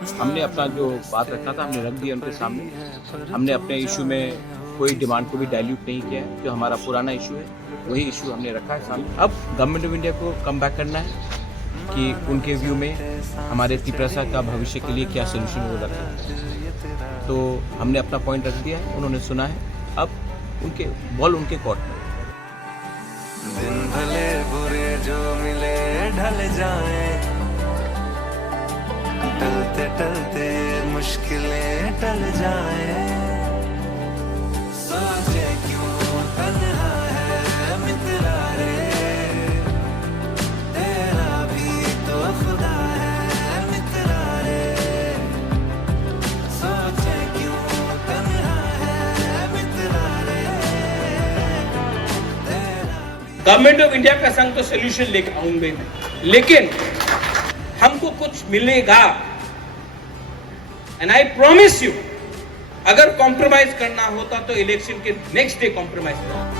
हमने अपना जो बात रखा था हमने रख दिया उनके सामने। हमने अपने इशू में कोई डिमांड को भी डाइल्यूट नहीं किया है। जो हमारा पुराना इशू है वही इशू हमने रखा है सामने। अब गवर्नमेंट ऑफ इंडिया को कम बैक करना है कि उनके व्यू में हमारे त्रिपुरा का भविष्य के लिए क्या सोल्यूशन वो रखा है। तो हमने अपना पॉइंट रख दिया है, उन्होंने सुना है। अब उनके बॉल उनके कोर्ट में। दिन भले बुरे जो मिले ढल जाए, टलते टलते मुश्किलें टल जाए। सोचे क्यों तन्हा है मित्रा रे, तेरा भी तो खुदा है मित्रा रे। सोचे क्यों तन्हा है मित्रा रे, गवर्नमेंट ऑफ इंडिया का संग तो सोल्यूशन लेकर आऊंगा मैं, लेकिन हमको कुछ मिलेगा। एंड आई प्रॉमिस यू, अगर कॉम्प्रोमाइज करना होता तो इलेक्शन के नेक्स्ट डे कॉम्प्रोमाइज करना।